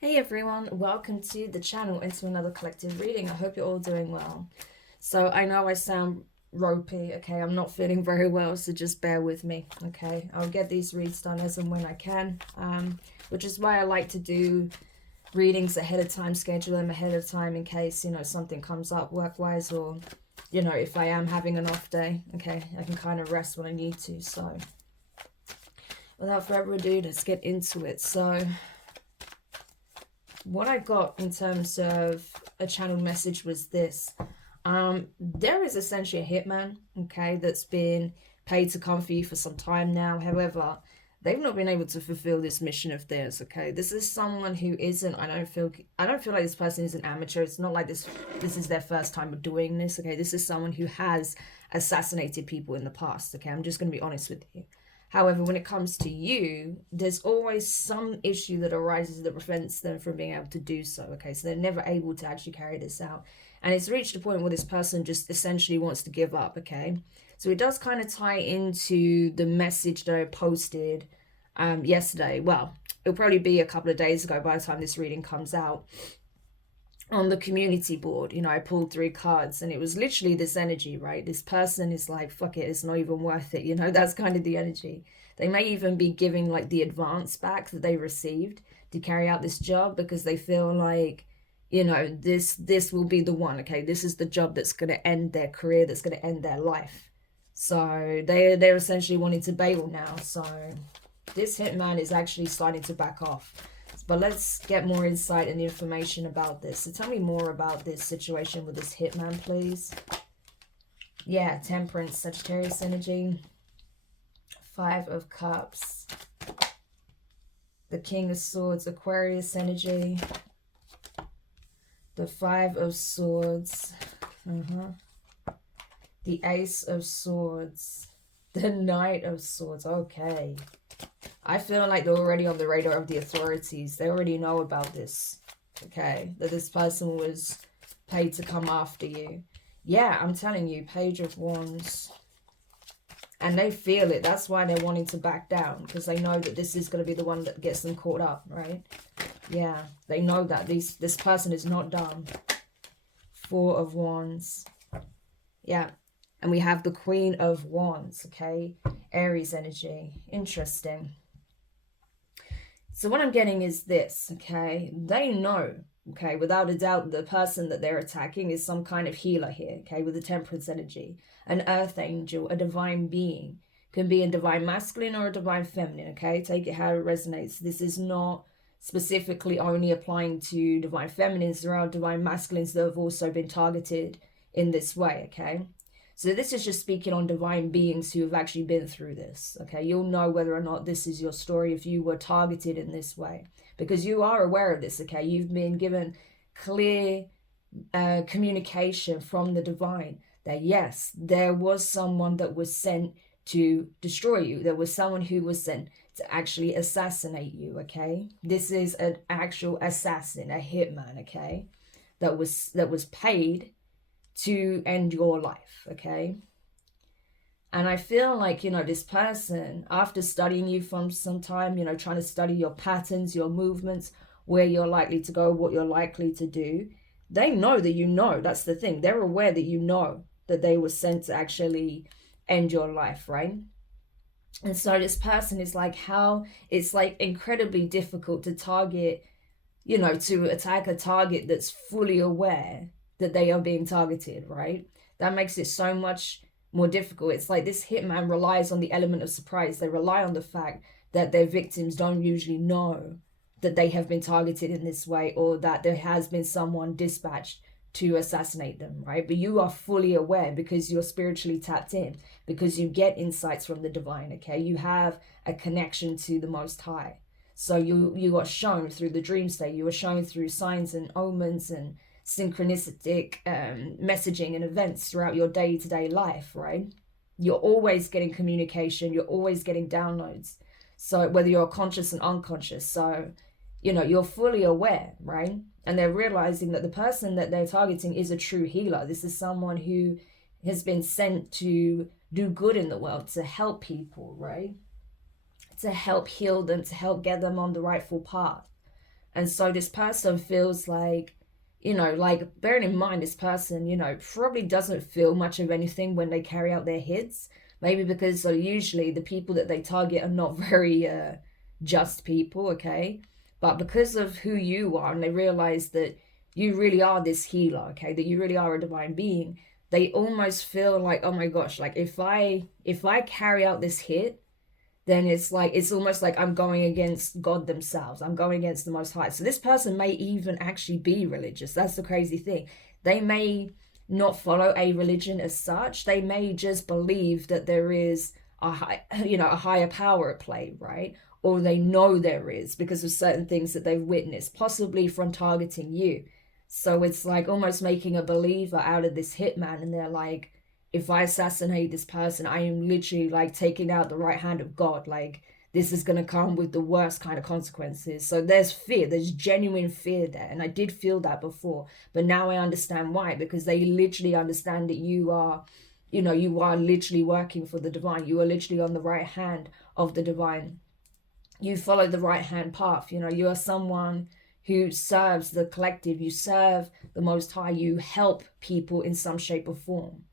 Hey everyone, welcome to the channel and to another collective reading. I hope you're all doing well. So I know I sound ropey, okay? I'm not feeling very well, so just bear with me, okay? I'll get these reads done as and when I can, which is why I like to do readings ahead of time, schedule them ahead of time in case, something comes up work-wise or, if I am having an off day, okay? I can kind of rest when I need to, so without further ado, let's get into it. So what I got in terms of a channeled message was this. There is essentially a hitman, okay, that's been paid to come for you for some time now. However, they've not been able to fulfill this mission of theirs, okay? This is someone who isn't, I don't feel like this person is an amateur. It's not like this is their first time of doing this, okay? This is someone who has assassinated people in the past, okay? I'm just going to be honest with you. However, when it comes to you, there's always some issue that arises that prevents them from being able to do so, okay? So they're never able to actually carry this out. And it's reached a point where this person just essentially wants to give up, okay? So it does kind of tie into the message that I posted yesterday. Well, it'll probably be a couple of days ago by the time this reading comes out. On the community board, I pulled 3 cards and it was literally this energy, right? This person is like, fuck it, it's not even worth it, that's kind of the energy. They may even be giving like the advance back that they received to carry out this job because they feel like, this will be the one, okay? This is the job that's going to end their career, that's going to end their life. So they're essentially wanting to bail now. So this hitman is actually starting to back off. But let's get more insight and information about this. So tell me more about this situation with this hitman, please. Yeah, Temperance, Sagittarius energy. 5 of Cups. The King of Swords, Aquarius energy. The 5 of Swords. The Ace of Swords. The Knight of Swords. Okay. I feel like they're already on the radar of the authorities. They already know about this, okay? That this person was paid to come after you. Yeah, I'm telling you, Page of Wands. And they feel it. That's why they're wanting to back down, because they know that this is going to be the one that gets them caught up, right? Yeah, they know that this person is not done. 4 of Wands. Yeah, and we have the Queen of Wands, okay? Aries energy. Interesting. So what I'm getting is this, okay? They know, okay, without a doubt, the person that they're attacking is some kind of healer here, okay, with the Temperance energy. An earth angel, a divine being. Can be a divine masculine or a divine feminine, okay? Take it how it resonates. This is not specifically only applying to divine feminines. There are divine masculines that have also been targeted in this way, okay? So this is just speaking on divine beings who have actually been through this, okay? You'll know whether or not this is your story if you were targeted in this way, because you are aware of this, okay? You've been given clear communication from the divine that, yes, there was someone that was sent to destroy you. There was someone who was sent to actually assassinate you, okay? This is an actual assassin, a hitman, okay? That was paid to end your life, okay? And I feel like, this person, after studying you from some time, trying to study your patterns, your movements, where you're likely to go, what you're likely to do, they know that that's the thing. They're aware that that they were sent to actually end your life, right? And so this person is like, how it's like incredibly difficult to target, to attack a target that's fully aware that they are being targeted, right? That makes it so much more difficult. It's like this hitman relies on the element of surprise. They rely on the fact that their victims don't usually know that they have been targeted in this way, or that there has been someone dispatched to assassinate them, right? But you are fully aware because you're spiritually tapped in, because you get insights from the divine, okay? You have a connection to the Most High. So you are shown through the dream state. You are shown through signs and omens and synchronistic messaging and events throughout your day-to-day life, right? You're always getting communication. You're always getting downloads. So whether you're conscious and unconscious. So, you're fully aware, right? And they're realizing that the person that they're targeting is a true healer. This is someone who has been sent to do good in the world, to help people, right? To help heal them, to help get them on the rightful path. And so this person feels like, you know, like bearing in mind this person, you know, probably doesn't feel much of anything when they carry out their hits. Maybe because so usually the people that they target are not very just people, okay? But because of who you are, and they realize that you really are this healer, okay, that you really are a divine being, they almost feel like, oh my gosh, like if I carry out this hit, then it's like it's almost like I'm going against God themselves. I'm going against the Most High. So this person may even actually be religious. That's the crazy thing. They may not follow a religion as such. They may just believe that there is a high, you know, a higher power at play, right? Or they know there is because of certain things that they've witnessed, possibly from targeting you. So it's like almost making a believer out of this hitman, and they're like, if I assassinate this person, I am literally like taking out the right hand of God. Like this is gonna come with the worst kind of consequences. So there's fear, there's genuine fear there. And I did feel that before, but now I understand why, because they literally understand that you are, you know, you are literally working for the divine. You are literally on the right hand of the divine. You follow the right hand path. You know, you are someone who serves the collective, you serve the Most High, you help people in some shape or form,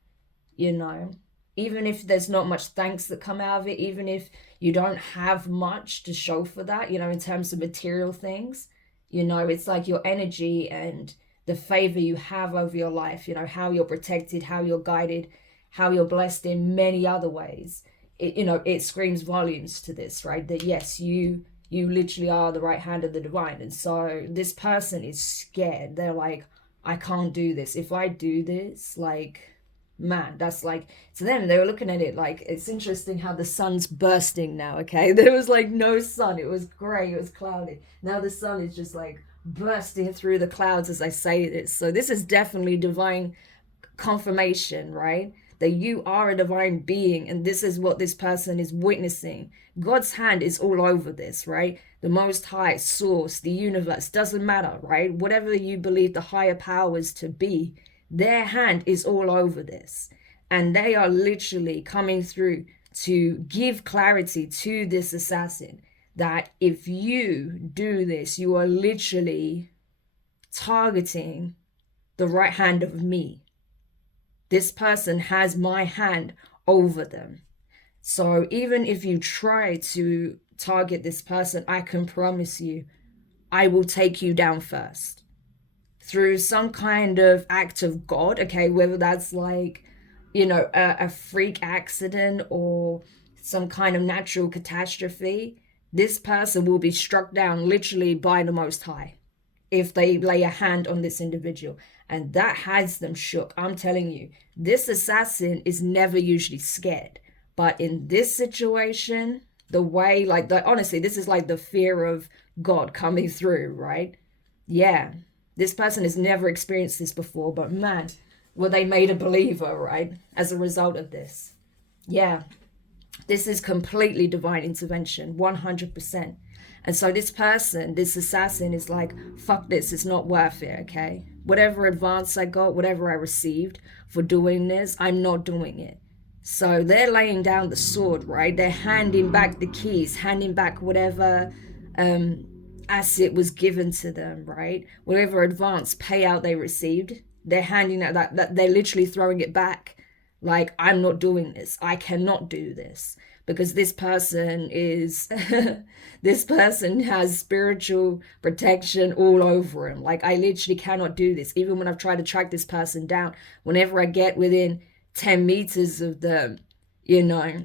you know, even if there's not much thanks that come out of it, even if you don't have much to show for that, you know, in terms of material things, you know, it's like your energy and the favor you have over your life, you know, how you're protected, how you're guided, how you're blessed in many other ways. It, you know, it screams volumes to this, right? That yes, you literally are the right hand of the divine. And so this person is scared. They're like, I can't do this. If I do this, like, man, that's like, to them, they were looking at it like, it's interesting how the sun's bursting now, okay? There was like no sun. It was gray, it was cloudy. Now the sun is just like bursting through the clouds as I say this. So this is definitely divine confirmation, right? That you are a divine being, and this is what this person is witnessing. God's hand is all over this, right? The Most High, source, the universe, doesn't matter, right? Whatever you believe the higher powers to be, their hand is all over this. And they are literally coming through to give clarity to this assassin that if you do this, you are literally targeting the right hand of me. This person has my hand over them. So even if you try to target this person, I can promise you, I will take you down first. Through some kind of act of God, okay, whether that's like, you know, a freak accident or some kind of natural catastrophe, this person will be struck down literally by the Most High if they lay a hand on this individual. And that has them shook. I'm telling you, this assassin is never usually scared. But in this situation, the way, like, honestly, this is like the fear of God coming through, right? Yeah, this person has never experienced this before, but man, were they made a believer, right? As a result of this. Yeah, this is completely divine intervention, 100%. And so this person, this assassin is like, fuck this, it's not worth it, okay? Whatever advance I got, whatever I received for doing this, I'm not doing it. So they're laying down the sword, right? They're handing back the keys, handing back whatever asset was given to them, right? Whatever advance payout they received, they're handing that they're literally throwing it back. Like, I'm not doing this. I cannot do this. Because this person is, this person has spiritual protection all over him. Like, I literally cannot do this. Even when I've tried to track this person down, whenever I get within 10 meters of them, you know,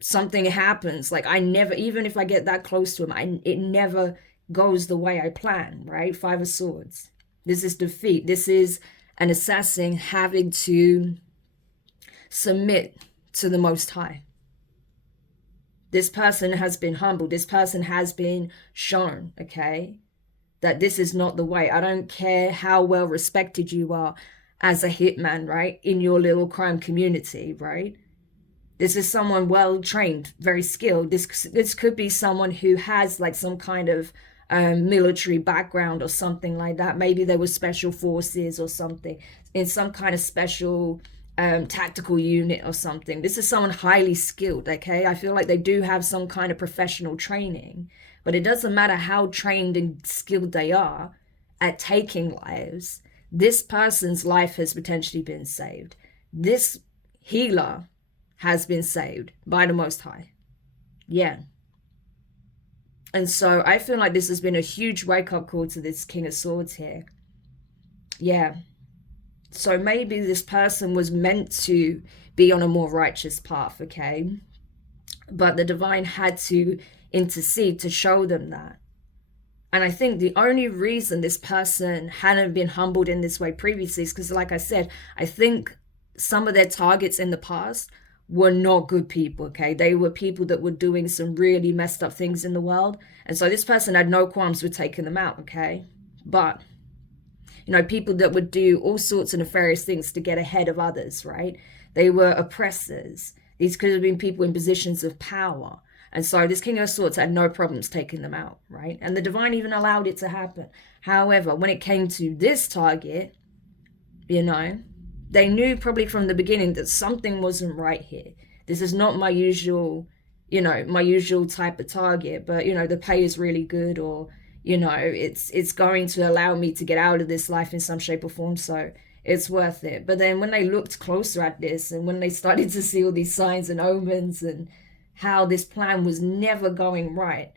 something happens. Like, I never, even if I get that close to him, it never goes the way I plan, right? 5 of Swords. This is defeat. This is an assassin having to submit to the Most High. This person has been humbled. This person has been shown, okay, that this is not the way. I don't care how well respected you are as a hitman, right, in your little crime community, right? This is someone well trained, very skilled. This could be someone who has like some kind of military background or something like that. Maybe there was special forces or something in some kind of special tactical unit or something. This is someone highly skilled, okay? I feel like they do have some kind of professional training, But it doesn't matter how trained and skilled they are at taking lives. This person's life has potentially been saved. This healer has been saved by the Most High. Yeah. And so I feel like this has been a huge wake-up call to this King of Swords here. Yeah. So maybe this person was meant to be on a more righteous path, okay? But the divine had to intercede to show them that. And I think the only reason this person hadn't been humbled in this way previously is because, like I said, I think some of their targets in the past were not good people, okay? They were people that were doing some really messed up things in the world. And so this person had no qualms with taking them out, okay? But, you know, people that would do all sorts of nefarious things to get ahead of others, right? They were oppressors. These could have been people in positions of power. And so this King of Swords had no problems taking them out, right? And the divine even allowed it to happen. However, when it came to this target, you know, they knew probably from the beginning that something wasn't right here. This is not my usual, you know, my usual type of target, but, you know, the pay is really good, or, you know, it's going to allow me to get out of this life in some shape or form, so it's worth it. But then when they looked closer at this, and when they started to see all these signs and omens and how this plan was never going right,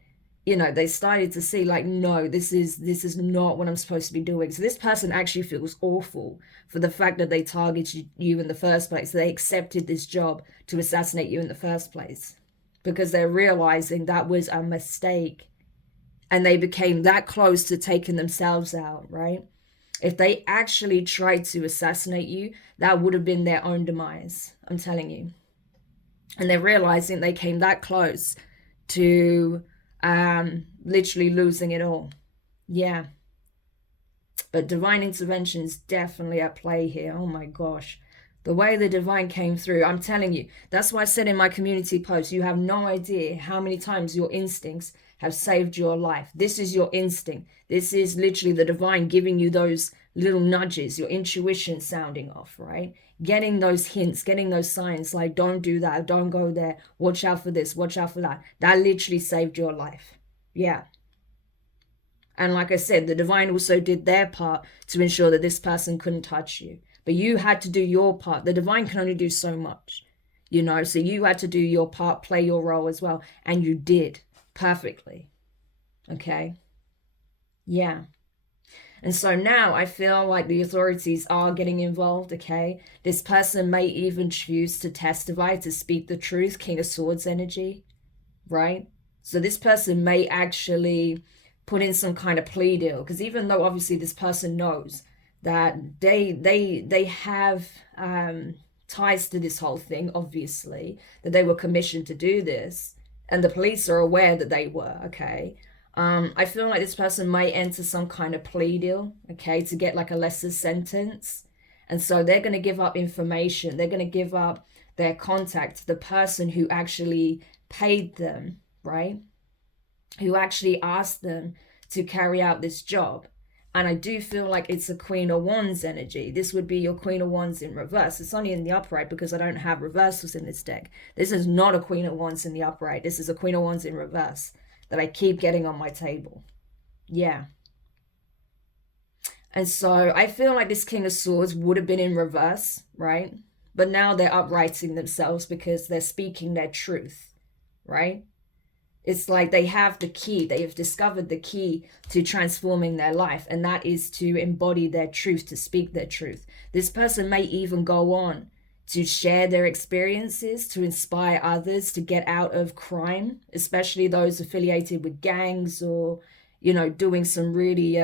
you know, they started to see like, no, this is not what I'm supposed to be doing. So this person actually feels awful for the fact that they targeted you in the first place. They accepted this job to assassinate you in the first place because they're realizing that was a mistake, and they became that close to taking themselves out, right? If they actually tried to assassinate you, that would have been their own demise, I'm telling you. And they're realizing they came that close to literally losing it all. Yeah. But divine intervention is definitely at play here. Oh my gosh. The way the divine came through, I'm telling you. That's why I said in my community post, you have no idea how many times your instincts have saved your life. This is your instinct. This is literally the divine giving you those little nudges, your intuition sounding off, right? Getting those hints, getting those signs like, don't do that, don't go there, watch out for this, watch out for that. That literally saved your life. Yeah. And like I said, the divine also did their part to ensure that this person couldn't touch you. But you had to do your part. The divine can only do so much, you know, so you had to do your part, play your role as well. And you did perfectly. Okay. Yeah. And so now I feel like the authorities are getting involved, okay? This person may even choose to testify, to speak the truth, King of Swords energy, right? So this person may actually put in some kind of plea deal, because even though obviously this person knows that they have ties to this whole thing, obviously, that they were commissioned to do this, and the police are aware that they were, okay? I feel like this person may enter some kind of plea deal, okay, to get like a lesser sentence. And so they're going to give up information. They're going to give up their contact to the person who actually paid them, right? Who actually asked them to carry out this job. And I do feel like it's a Queen of Wands energy. This would be your Queen of Wands in reverse. It's only in the upright because I don't have reversals in this deck. This is not a Queen of Wands in the upright. This is a Queen of Wands in reverse that I keep getting on my table. Yeah. And so I feel like this King of Swords would have been in reverse, right? But now they're uprighting themselves because they're speaking their truth, right? It's like they have the key. They have discovered the key to transforming their life, and that is to embody their truth, to speak their truth. This person may even go on to share their experiences, to inspire others to get out of crime, especially those affiliated with gangs or, you know, doing some really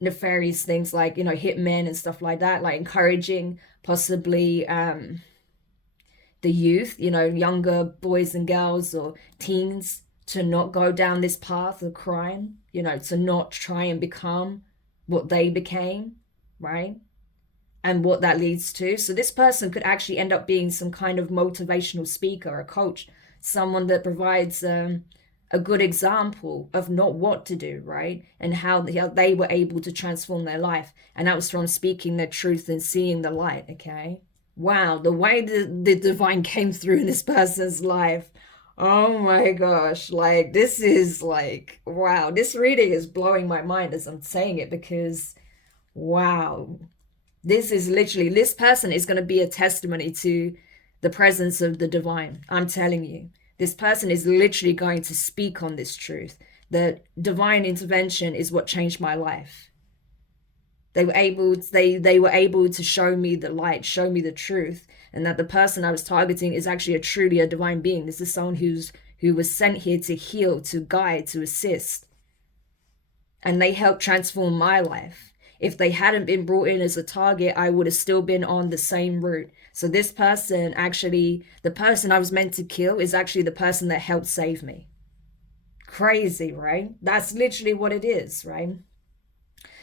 nefarious things like, you know, hitmen and stuff like that, like encouraging possibly the youth, you know, younger boys and girls or teens to not go down this path of crime, you know, to not try and become what they became, right? And what that leads to. So this person could actually end up being some kind of motivational speaker, a coach, someone that provides a good example of not what to do, right? And how they were able to transform their life. And that was from speaking their truth and seeing the light, okay? Wow, the way the divine came through in this person's life. Oh my gosh. Like, this is like, wow. This reading is blowing my mind as I'm saying it because, wow. This is literally, this person is going to be a testimony to the presence of the divine. I'm telling you. This person is literally going to speak on this truth. That divine intervention is what changed my life. They were able to show me the light, show me the truth, and that the person I was targeting is actually truly a divine being. This is someone who was sent here to heal, to guide, to assist, and they helped transform my life. If they hadn't been brought in as a target, I would have still been on the same route. So this person, actually, the person I was meant to kill is actually the person that helped save me. Crazy, right? That's literally what it is, right?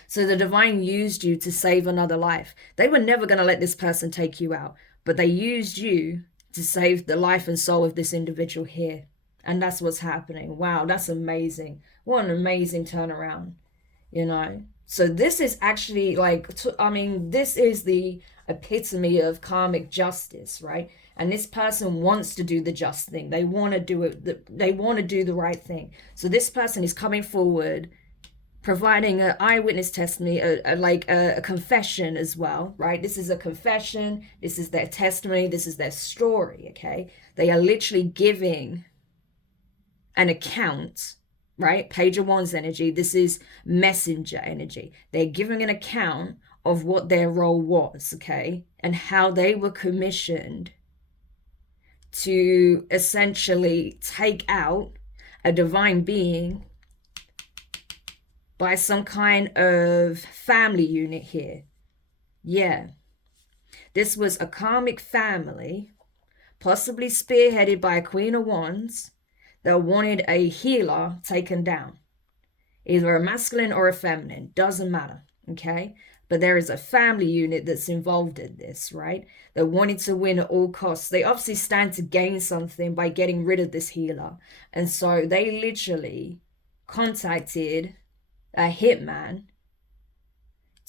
So the divine used you to save another life. They were never going to let this person take you out, but they used you to save the life and soul of this individual here. And that's what's happening. Wow, that's amazing. What an amazing turnaround, you know? So this is actually like, I mean, this is the epitome of karmic justice, right? And this person wants to do the just thing. They want to do it. They want to do the right thing. So this person is coming forward, providing an eyewitness testimony, a confession as well, right? This is a confession. This is their testimony. This is their story, okay? They are literally giving an account, right? Page of Wands energy. This is messenger energy. They're giving an account of what their role was, okay? And how they were commissioned to essentially take out a divine being by some kind of family unit here. Yeah. This was a karmic family, possibly spearheaded by a Queen of Wands, that wanted a healer taken down. Either a masculine or a feminine, doesn't matter, okay? But there is a family unit that's involved in this, right? That wanted to win at all costs. They obviously stand to gain something by getting rid of this healer. And so they literally contacted a hitman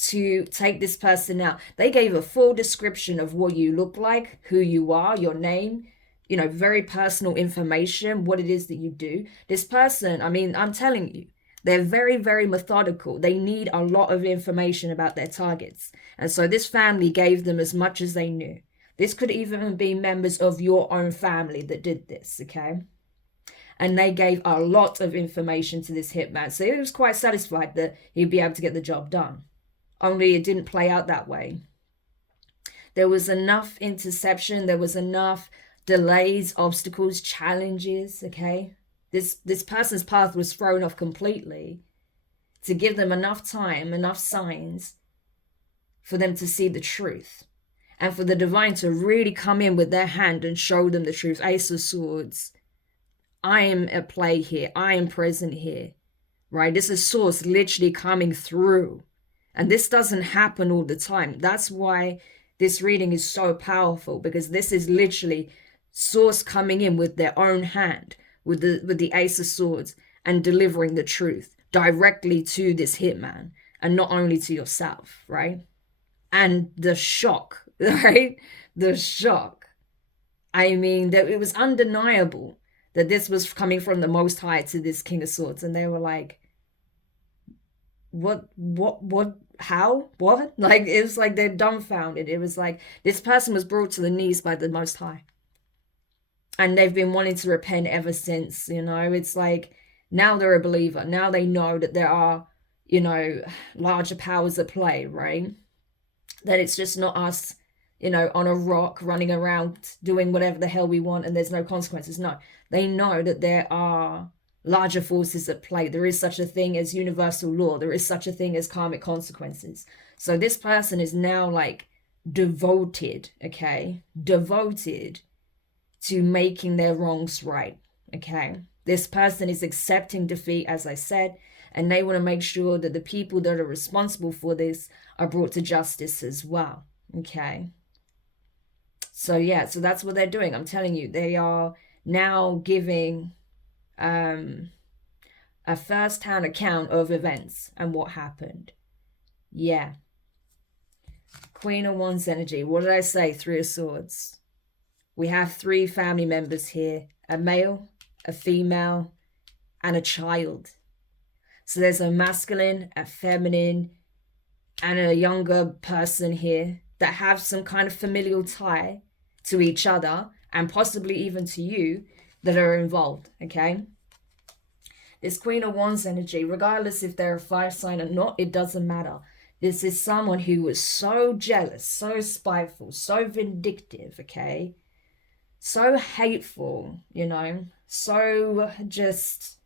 to take this person out. They gave a full description of what you look like, who you are, your name, you know, very personal information, what it is that you do. This person, I mean, I'm telling you, they're very, very methodical. They need a lot of information about their targets. And so this family gave them as much as they knew. This could even be members of your own family that did this, okay? And they gave a lot of information to this hitman. So he was quite satisfied that he'd be able to get the job done. Only it didn't play out that way. There was enough interception. There was enough delays, obstacles, challenges, okay? This person's path was thrown off completely to give them enough time, enough signs for them to see the truth. And for the divine to really come in with their hand and show them the truth. Ace of Swords. I am at play here. I am present here, right? This is source literally coming through. And this doesn't happen all the time. That's why this reading is so powerful, because this is literally source coming in with their own hand, with the Ace of Swords, and delivering the truth directly to this hitman, and not only to yourself, right? And the shock, right? The shock. I mean, that it was undeniable that this was coming from the Most High to this King of Swords. And they were like, what, how, what? Like, it was like they're dumbfounded. It was like this person was brought to the knees by the Most High. And they've been wanting to repent ever since, you know. It's like, now they're a believer. Now they know that there are, you know, larger powers at play, right? That it's just not us, you know, on a rock running around doing whatever the hell we want and there's no consequences. No, they know that there are larger forces at play. There is such a thing as universal law. There is such a thing as karmic consequences. So this person is now like devoted, okay? Devoted to making their wrongs right, okay? This person is accepting defeat, as I said, and they want to make sure that the people that are responsible for this are brought to justice as well, okay? So yeah, so that's what they're doing. I'm telling you, they are now giving a first-hand account of events and what happened. Yeah. Queen of Wands energy. What did I say? 3 of Swords. We have 3 family members here. A male, a female, and a child. So there's a masculine, a feminine, and a younger person here that have some kind of familial tie to each other and possibly even to you that are involved, okay? This Queen of Wands energy, regardless if they're a fire sign or not, it doesn't matter. This is someone who was so jealous, so spiteful, so vindictive, okay? So hateful, you know? So just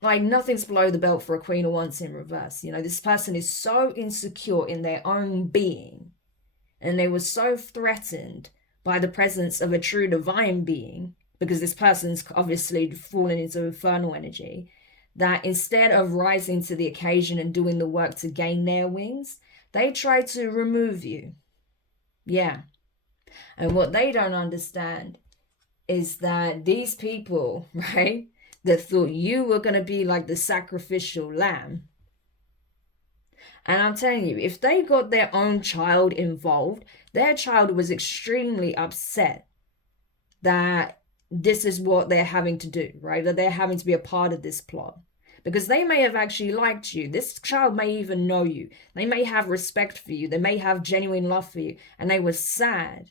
like nothing's below the belt for a Queen of Wands in reverse. You know, this person is so insecure in their own being, and they were so threatened by the presence of a true divine being, because this person's obviously fallen into infernal energy, that instead of rising to the occasion and doing the work to gain their wings, they try to remove you. Yeah. And what they don't understand is that these people, right, that thought you were going to be like the sacrificial lamb. And I'm telling you, if they got their own child involved, their child was extremely upset that this is what they're having to do, right? That they're having to be a part of this plot. Because they may have actually liked you. This child may even know you. They may have respect for you. They may have genuine love for you. And they were sad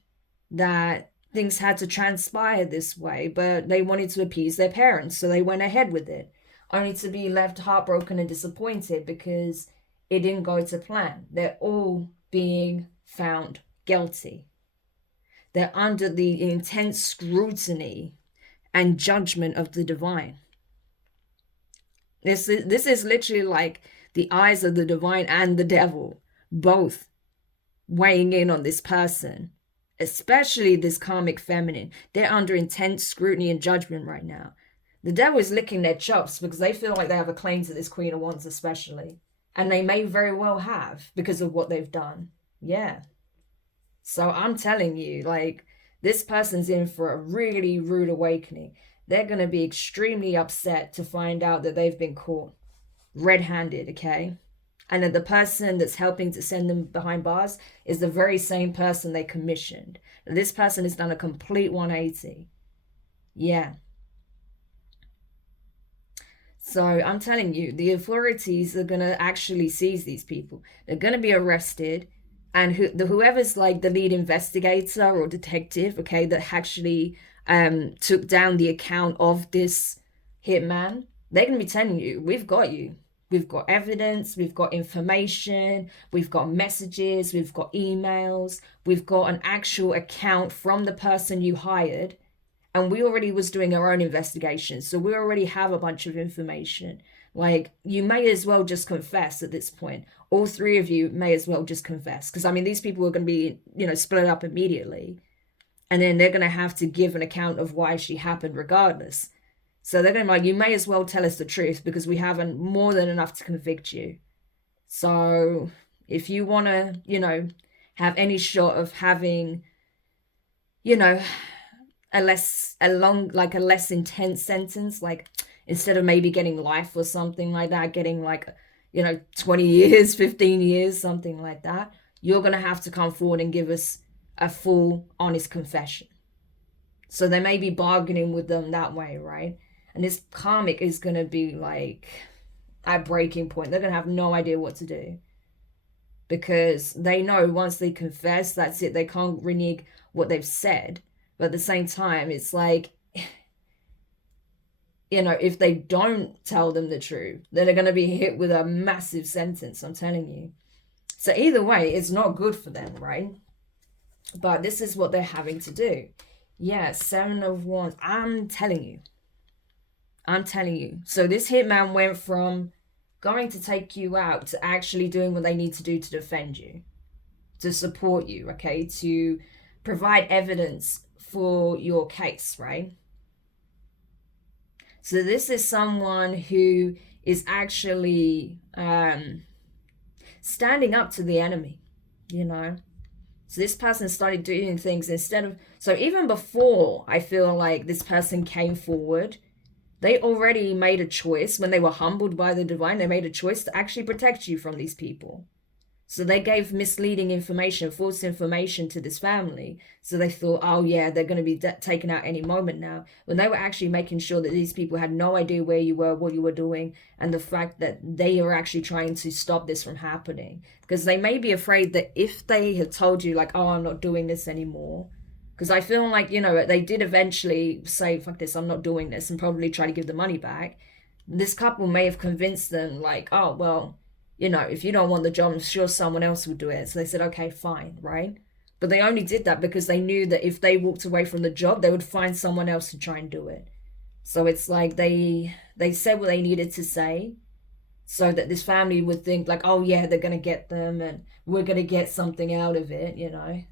that things had to transpire this way, but they wanted to appease their parents, so they went ahead with it, only to be left heartbroken and disappointed because it didn't go to plan. They're all being found guilty. They're under the intense scrutiny and judgment of the divine. This is literally like the eyes of the divine and the devil, both weighing in on this person, especially this karmic feminine. They're under intense scrutiny and judgment right now. The devil is licking their chops because they feel like they have a claim to this Queen of Wands especially. And they may very well have because of what they've done. Yeah. So I'm telling you, like, this person's in for a really rude awakening. They're going to be extremely upset to find out that they've been caught red-handed, okay? And that the person that's helping to send them behind bars is the very same person they commissioned. This person has done a complete 180. Yeah. So I'm telling you, the authorities are going to actually seize these people. They're going to be arrested. And whoever's like the lead investigator or detective, okay, that actually took down the account of this hitman, they're going to be telling you, we've got you. We've got evidence, we've got information, we've got messages, we've got emails, we've got an actual account from the person you hired. And we already was doing our own investigation. So we already have a bunch of information. Like, you may as well just confess at this point. All three of you may as well just confess. Because, I mean, these people are going to be, you know, split up immediately. And then they're going to have to give an account of why she happened regardless. So they're going to be like, you may as well tell us the truth because we haven't more than enough to convict you. So if you want to, you know, have any shot of having, you know, a less intense sentence, like instead of maybe getting life or something like that, getting like, you know, 20 years, 15 years, something like that, you're going to have to come forward and give us a full, honest confession. So they may be bargaining with them that way, right? And this karmic is going to be like at breaking point. They're going to have no idea what to do. Because they know once they confess, that's it. They can't renege what they've said. But at the same time, it's like, you know, if they don't tell them the truth, then they're going to be hit with a massive sentence, I'm telling you. So either way, it's not good for them, right? But this is what they're having to do. Yeah, 7 of Wands. I'm telling you. So this hitman went from going to take you out to actually doing what they need to do to defend you, to support you, okay, to provide evidence for your case, right? So this is someone who is actually standing up to the enemy, you know. So this person started doing things instead of, so even before I feel like this person came forward, they already made a choice when they were humbled by the divine. They made a choice to actually protect you from these people. So they gave misleading information, false information to this family. So they thought, oh yeah, they're going to be taken out any moment now. When they were actually making sure that these people had no idea where you were, what you were doing, and the fact that they are actually trying to stop this from happening. Because they may be afraid that if they had told you, like, oh, I'm not doing this anymore. Because I feel like, you know, they did eventually say, fuck this, I'm not doing this, and probably try to give the money back. This couple may have convinced them, like, oh, well, you know, if you don't want the job, I'm sure someone else would do it. So they said, okay, fine, right? But they only did that because they knew that if they walked away from the job, they would find someone else to try and do it. So it's like they said what they needed to say so that this family would think like, oh yeah, they're going to get them and we're going to get something out of it, you know,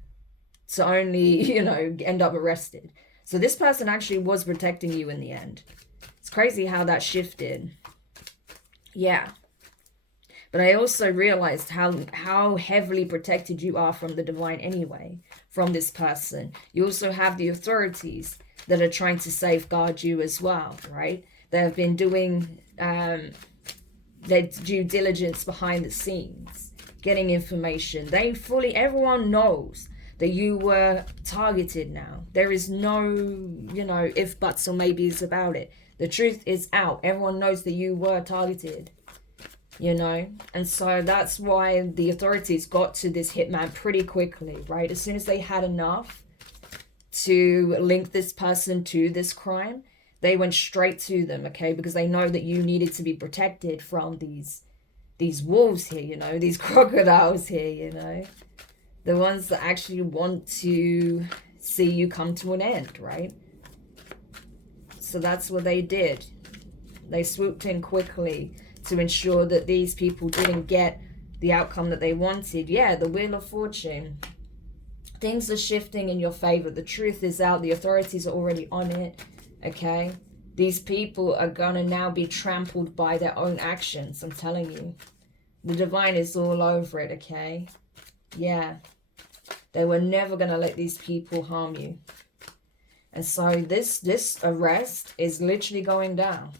to only, you know, end up arrested. So this person actually was protecting you in the end. It's crazy how that shifted. Yeah. But I also realized how heavily protected you are from the divine anyway, from this person. You also have the authorities that are trying to safeguard you as well, right? They have been doing their due diligence behind the scenes, getting information. Everyone knows that you were targeted now. There is no, you know, if, buts, or maybes about it. The truth is out. Everyone knows that you were targeted. You know, and so that's why the authorities got to this hitman pretty quickly, right? As soon as they had enough to link this person to this crime, they went straight to them, okay? Because they know that you needed to be protected from these wolves here, you know, these crocodiles here, you know, the ones that actually want to see you come to an end, right? So that's what they did. They swooped in quickly to ensure that these people didn't get the outcome that they wanted. Yeah, the Wheel of Fortune. Things are shifting in your favor. The truth is out. The authorities are already on it. Okay? These people are going to now be trampled by their own actions. I'm telling you. The divine is all over it. Okay? Yeah. They were never going to let these people harm you. And so this arrest is literally going down.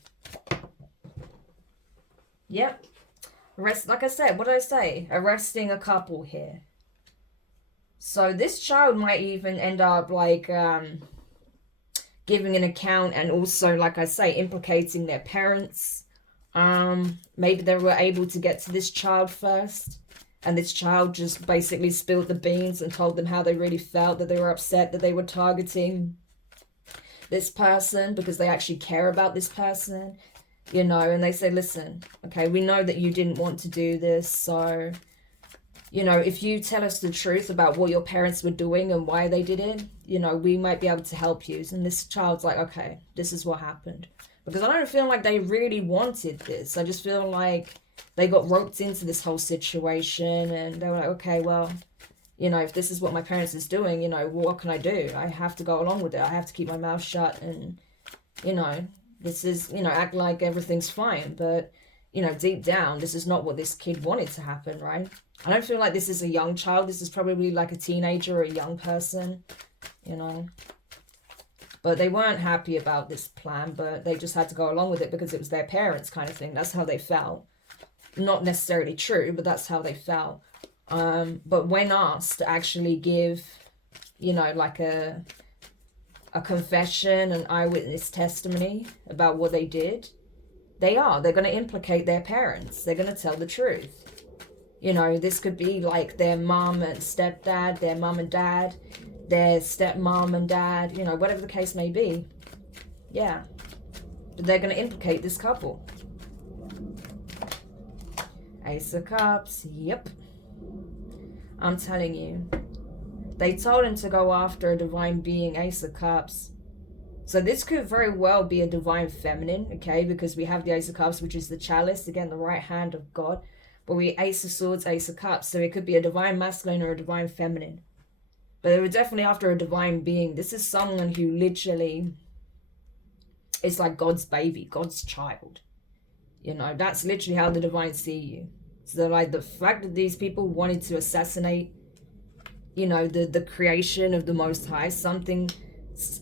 Yep. Like I said, what did I say? Arresting a couple here. So this child might even end up like giving an account, and also, like I say, implicating their parents. Maybe they were able to get to this child first, and this child just basically spilled the beans and told them how they really felt, that they were upset that they were targeting this person because they actually care about this person. You know, and they say, listen, okay, we know that you didn't want to do this. So, you know, if you tell us the truth about what your parents were doing and why they did it, you know, we might be able to help you. And this child's like, okay, this is what happened. Because I don't feel like they really wanted this. I just feel like they got roped into this whole situation and they were like, okay, well, you know, if this is what my parents is doing, you know, what can I do? I have to go along with it. I have to keep my mouth shut and, you know, this is, you know, act like everything's fine. But, you know, deep down, this is not what this kid wanted to happen, right? I don't feel like this is a young child. This is probably like a teenager or a young person, you know. But they weren't happy about this plan, but they just had to go along with it because it was their parents kind of thing. That's how they felt. Not necessarily true, but that's how they felt. But when asked to actually give, you know, like a confession, an eyewitness testimony about what they did, they're going to implicate their parents. They're going to tell the truth. You know, this could be like their mom and stepdad, their mom and dad, their stepmom and dad, you know, whatever the case may be. Yeah. But they're going to implicate this couple. Ace of Cups. Yep. I'm telling you. They told him to go after a divine being, Ace of Cups. So this could very well be a divine feminine, okay? Because we have the Ace of Cups, which is the chalice, again, the right hand of God. But we Ace of Swords, Ace of Cups. So it could be a divine masculine or a divine feminine. But they were definitely after a divine being. This is someone who literally is like God's baby, God's child. You know, that's literally how the divine see you. So like the fact that these people wanted to assassinate, you know, the creation of the Most High,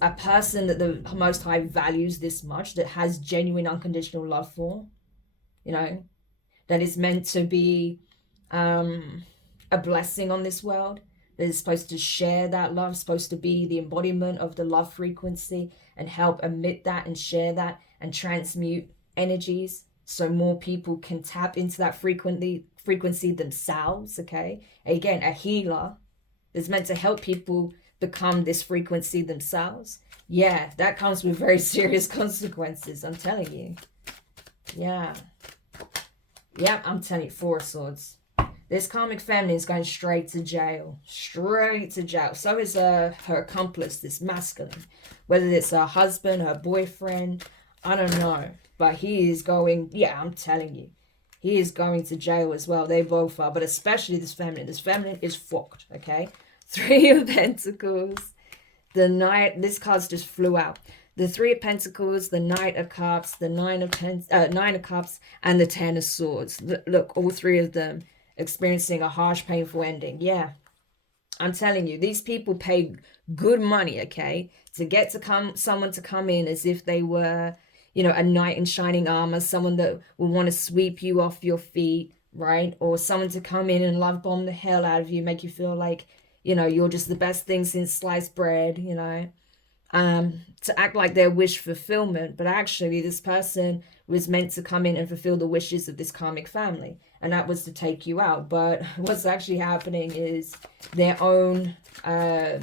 a person that the Most High values this much, that has genuine unconditional love for, you know, that is meant to be a blessing on this world. They're supposed to share that love, supposed to be the embodiment of the love frequency and help emit that and share that and transmute energies so more people can tap into that frequency themselves, okay? Again, a healer is meant to help people become this frequency themselves. Yeah, that comes with very serious consequences, I'm telling you. Yeah. Yeah, I'm telling you, Four of Swords. This karmic feminine is going straight to jail. Straight to jail. So is her accomplice, this masculine. Whether it's her husband, her boyfriend, I don't know. But he is going, yeah, I'm telling you. He is going to jail as well. They both are. But especially this feminine. This feminine is fucked, okay? Three of Pentacles. The Knight. This card just flew out. The Three of Pentacles, the Knight of Cups, the Nine of Cups, and the Ten of Swords. Look, all three of them experiencing a harsh, painful ending. Yeah, I'm telling you, these people pay good money, okay, to get someone to come in as if they were, you know, a knight in shining armor, someone that will want to sweep you off your feet, right? Or someone to come in and love bomb the hell out of you, make you feel like, you know, you're just the best thing since sliced bread, you know. To act like their wish fulfillment, but actually this person was meant to come in and fulfill the wishes of this karmic family, and that was to take you out. But what's actually happening is their own karma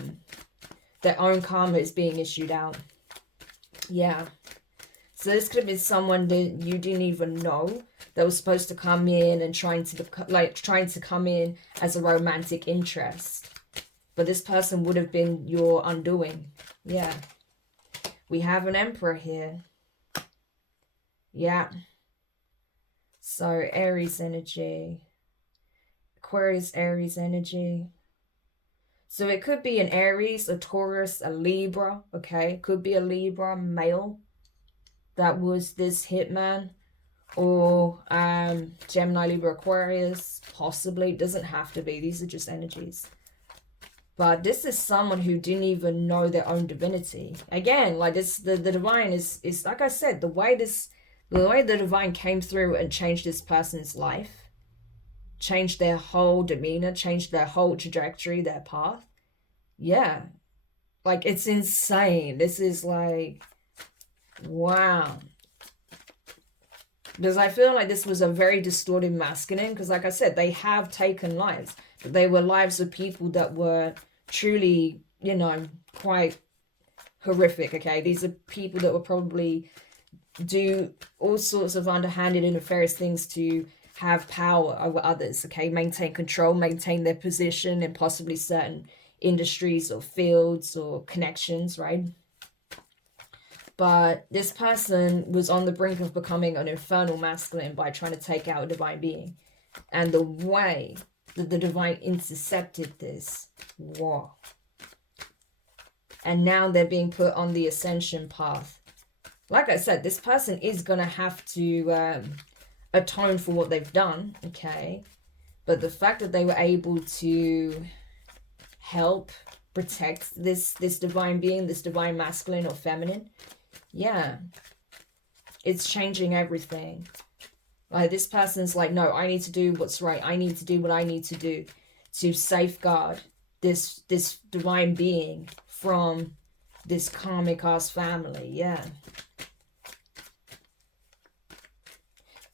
is being issued out. Yeah. So this could have been someone that you didn't even know that was supposed to come in and trying to come in as a romantic interest. But this person would have been your undoing. Yeah. We have an Emperor here. Yeah. So Aries energy. Aquarius, Aries energy. So it could be an Aries, a Taurus, a Libra. Okay. Could be a Libra male. That was this hitman. Or Gemini, Libra, Aquarius. Possibly. Doesn't have to be. These are just energies. But this is someone who didn't even know their own divinity. Again, like this, the divine is like I said, the way the divine came through and changed this person's life, changed their whole demeanor, changed their whole trajectory, their path. Yeah, like it's insane. This is like, wow. Because I feel like this was a very distorted masculine. Because like I said, they have taken lives, but they were lives of people that were truly, you know, quite horrific, okay? These are people that will probably do all sorts of underhanded and nefarious things to have power over others, okay? Maintain control, maintain their position in possibly certain industries or fields or connections, right? But this person was on the brink of becoming an infernal masculine by trying to take out a divine being. And the way that the divine intercepted this, wow. And now they're being put on the ascension path. Like I said, this person is going to have to atone for what they've done, okay? But the fact that they were able to help protect this divine being, this divine masculine or feminine, yeah, it's changing everything. Like this person's like, no, I need to do what's right. I need to do what I need to do to safeguard this divine being from this karmic ass family. Yeah.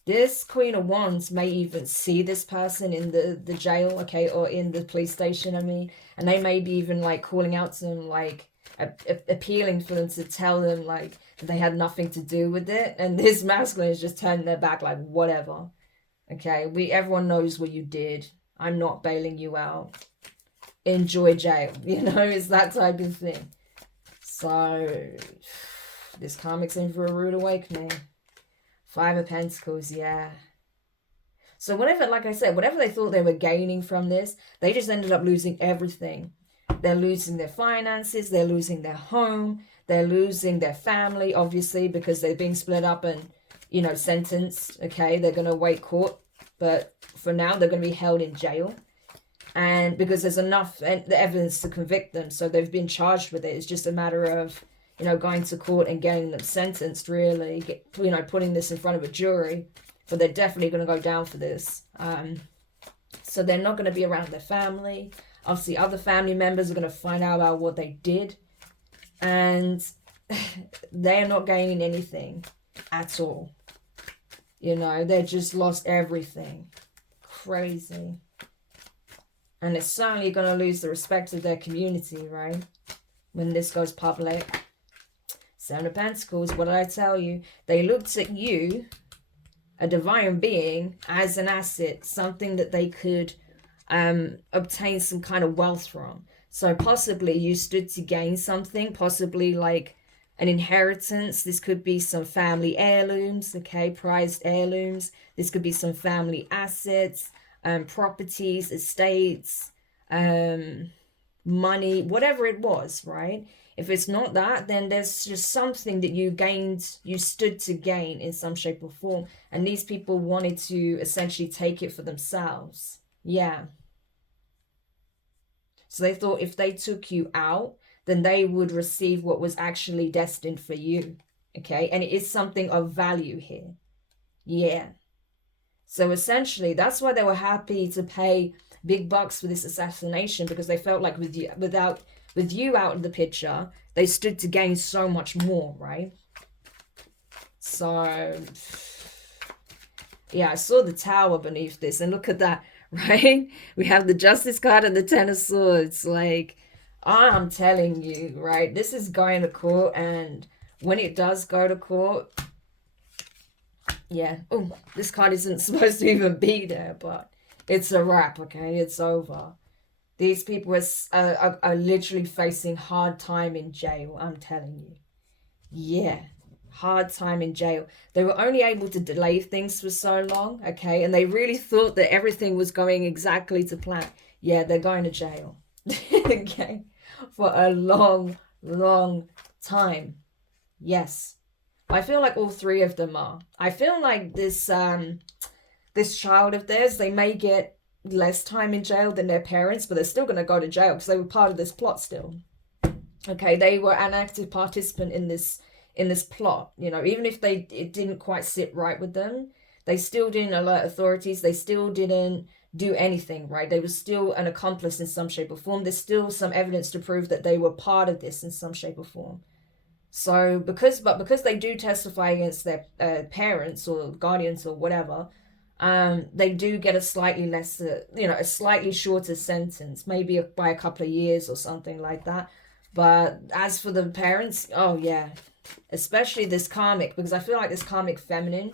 This Queen of Wands may even see this person in the jail, okay, or in the police station, I mean, and they may be even like calling out to them, like appealing for them to tell them like that they had nothing to do with it, and this masculine is just turning their back like whatever. Okay, everyone knows what you did. I'm not bailing you out. Enjoy jail, you know, it's that type of thing. So this karmic's in for a rude awakening. Five of Pentacles, yeah. So whatever, like I said, whatever they thought they were gaining from this, they just ended up losing everything. They're losing their finances, they're losing their home, they're losing their family, obviously, because they're being split up and, you know, sentenced, okay? They're going to await court, but for now, they're going to be held in jail. And because there's enough evidence to convict them, so they've been charged with it. It's just a matter of, you know, going to court and getting them sentenced, really, putting this in front of a jury. But they're definitely going to go down for this. So they're not going to be around their family. Obviously, other family members are going to find out about what they did. And they are not gaining anything at all. You know, they just lost everything. Crazy. And it's certainly going to lose the respect of their community, right? When this goes public. Seven of Pentacles, what did I tell you? They looked at you, a divine being, as an asset, something that they could obtain some kind of wealth from. So possibly you stood to gain something, possibly like an inheritance. This could be some family heirlooms, okay, prized heirlooms. This could be some family assets, properties, estates, money, whatever it was, right? If it's not that, then there's just something that you gained, you stood to gain in some shape or form. And these people wanted to essentially take it for themselves. Yeah. So they thought if they took you out, then they would receive what was actually destined for you. Okay. And it is something of value here. Yeah. So essentially, that's why they were happy to pay big bucks for this assassination, because they felt like with you out of the picture, they stood to gain so much more, right? So, yeah, I saw the Tower beneath this, and look at that, right? We have the Justice card and the Ten of Swords. Like, I'm telling you, right? This is going to court, and when it does go to court, yeah. Oh, this card isn't supposed to even be there, but it's a wrap, okay? It's over. These people are literally facing hard time in jail, I'm telling you. Yeah, hard time in jail. They were only able to delay things for so long, okay? And they really thought that everything was going exactly to plan. Yeah, they're going to jail, okay? For a long, long time. Yes. I feel like all three of them are. I feel like this child of theirs, they may get less time in jail than their parents, but they're still going to go to jail because they were part of this plot still. Okay, they were an active participant in this plot. You know, even if it didn't quite sit right with them, they still didn't alert authorities. They still didn't do anything, right? They were still an accomplice in some shape or form. There's still some evidence to prove that they were part of this in some shape or form. So because they do testify against their parents or guardians or whatever, they do get a slightly lesser, a slightly shorter sentence, maybe by a couple of years or something like that. But as for the parents, oh yeah, especially this karmic, because I feel like this karmic feminine,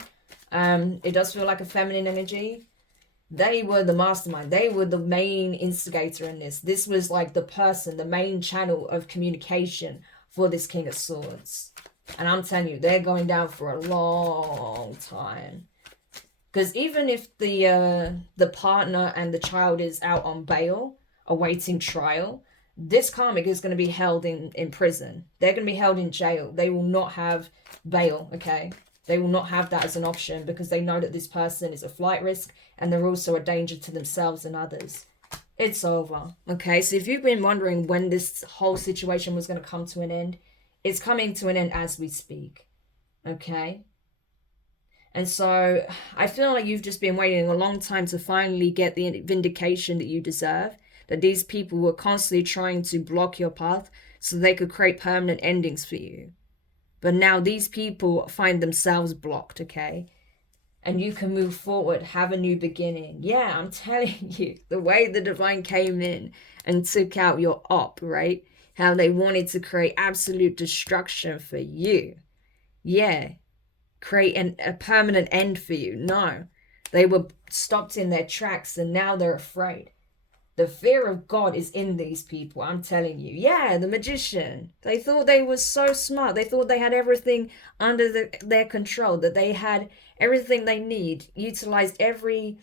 it does feel like a feminine energy. They were the mastermind. They were the main instigator in this. This was like the person, the main channel of communication for this King of Swords. And I'm telling you, they're going down for a long time. Because even if the partner and the child is out on bail, awaiting trial, this karmic is going to be held in prison. They're going to be held in jail. They will not have bail, okay? They will not have that as an option because they know that this person is a flight risk and they're also a danger to themselves and others. It's over, okay? So if you've been wondering when this whole situation was going to come to an end, it's coming to an end as we speak, okay? And so I feel like you've just been waiting a long time to finally get the vindication that you deserve, that these people were constantly trying to block your path so they could create permanent endings for you. But now these people find themselves blocked, okay? And you can move forward, have a new beginning. Yeah, I'm telling you, the way the divine came in and took out your op, right? How they wanted to create absolute destruction for you. Yeah, create a permanent end for you. No, they were stopped in their tracks and now they're afraid. The fear of God is in these people, I'm telling you. Yeah, the magician. They thought they were so smart. They thought they had everything under their control, that they had everything they need, utilized every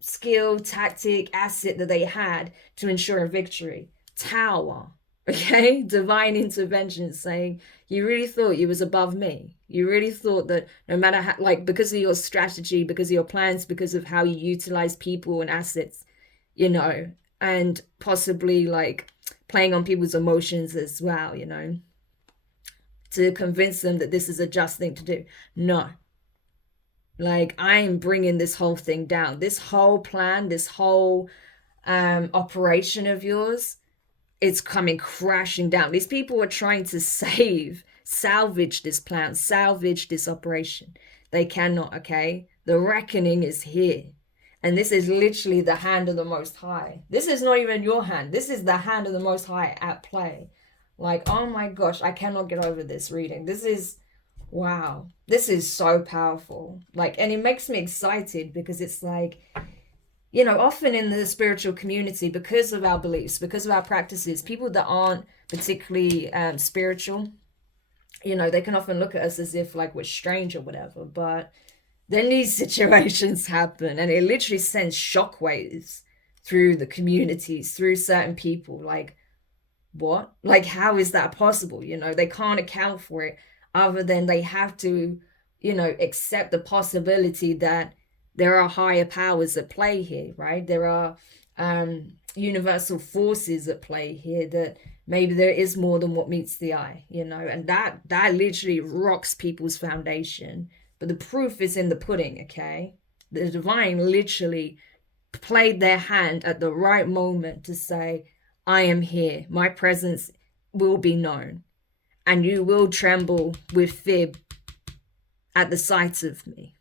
skill, tactic, asset that they had to ensure a victory. Tower, okay? Divine intervention saying, you really thought you was above me. You really thought that no matter how, like, because of your strategy, because of your plans, because of how you utilize people and assets, and possibly like playing on people's emotions as well, to convince them that this is a just thing to do. No. Like, I'm bringing this whole thing down. This whole plan, this whole operation of yours, it's coming crashing down. These people are trying to salvage this plan, salvage this operation. They cannot, okay? The reckoning is here. And this is literally the hand of the Most High. This is not even your hand. This is the hand of the Most High at play. Like, oh my gosh, I cannot get over this reading. This is, wow. This is so powerful. Like, and it makes me excited because it's like, you know, often in the spiritual community, because of our beliefs, because of our practices, people that aren't particularly spiritual, you know, they can often look at us as if like we're strange or whatever. But then these situations happen and it literally sends shockwaves through the communities, through certain people. Like, what? Like, how is that possible? You know, they can't account for it other than they have to, you know, accept the possibility that there are higher powers at play here, right? There are universal forces at play here, that maybe there is more than what meets the eye, you know, and that literally rocks people's foundation. But the proof is in the pudding, okay? The divine literally played their hand at the right moment to say, I am here. My presence will be known. And you will tremble with fear at the sight of me.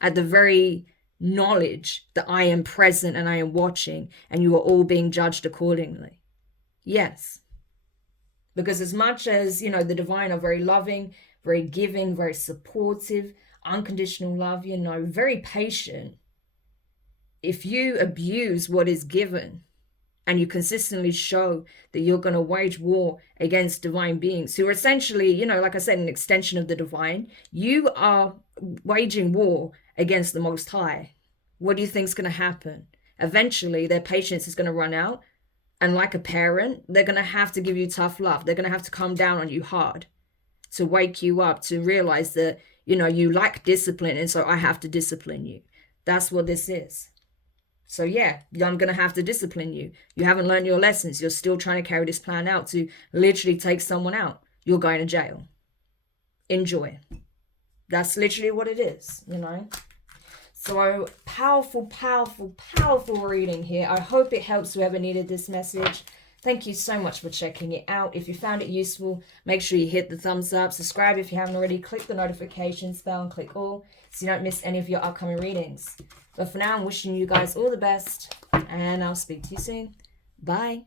At the very knowledge that I am present and I am watching, and you are all being judged accordingly. Yes. Because as much as, you know, the divine are very loving, very giving, very supportive, unconditional love, you know, very patient, if you abuse what is given and you consistently show that you're going to wage war against divine beings who are essentially, you know, like I said, an extension of the divine, you are waging war against the Most High. What do you think is going to happen? Eventually, their patience is going to run out. And like a parent, they're going to have to give you tough love. They're going to have to come down on you hard to wake you up, to realize that, you know, you lack discipline. And so I have to discipline you. That's what this is. So yeah, I'm going to have to discipline you. You haven't learned your lessons. You're still trying to carry this plan out to literally take someone out. You're going to jail. Enjoy. That's literally what it is, you know. So powerful, powerful, powerful reading here. I hope it helps whoever needed this message. Thank you so much for checking it out. If you found it useful, make sure you hit the thumbs up. Subscribe if you haven't already. Click the notifications bell and click all so you don't miss any of your upcoming readings. But for now, I'm wishing you guys all the best, and I'll speak to you soon. Bye.